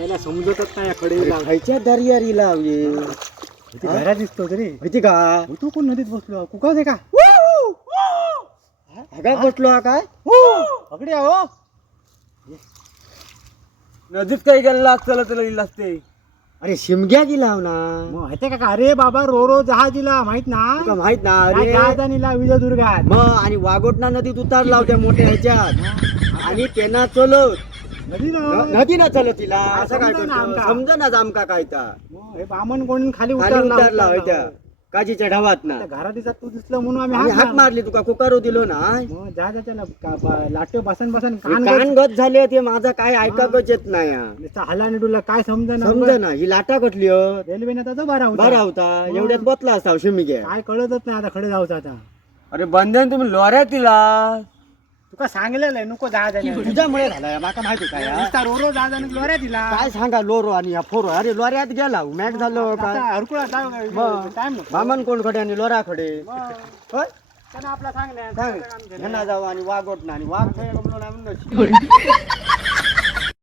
याला समजतच नाही कडे खायच्या दर्यारी लावले घरात दिसतो तरी माहिती का तू कोण नदीत बसलो कुका दे का काय बसलो हा काय अकडे आहो नदीत काही गेला चला चला गेला असते अरे शिमग्या गेला ना मग माहितीये का अरे बाबा रो जहाजीला माहित ना तुका माहित ना अरे जहाजानीला विजयदुर्गात मग आणि वाघोटना नदीत उतारला होत्या मोठ्या ह्याच्यात आणि त्यांना चलत नदी नदी ना चलत तिला असं काय समजा ना आमका. समजा ना आमका काय ता हे बामण कोण खाली खाली उतारला उतरला होत्या काजीच्या ढावात ना त्या घरात दिसत तू दिसलं म्हणून आम्ही आम्ही हाक मारली तुका कुकारो दिलो ना मग जहाजाच्या लाटो बसन बसन कान कान गत झाले ते माझा काय ऐकाकच येत नाही हा. नुसता हला तुला काय समजा समजा ना ही लाटा कटली रेल्वेने आता बरा बरा होता एवढ्यात बसला असता शिमग्या काय कळतच नाही आता खडे जाऊचं आता अरे बंधन तुम्ही लोऱ्या तिला तुका सांगलेलं आहे नको जहाजाने तुझ्यामुळे झालाय माका माहिती काय हा? नुसता रो जहाजाने लोऱ्या दिला काय सांगा लोरो आणि ह्या फोरो अरे लोऱ्यात गेला मॅच झालं काय हरकुळा मग. टाइम बामण कोण खडे आणि लोरा खडे होय आपला सांगण्या सांग ह्यांना जाऊ आणि वाघोट ना आणि वाघ काय गमलो नाही म्हणून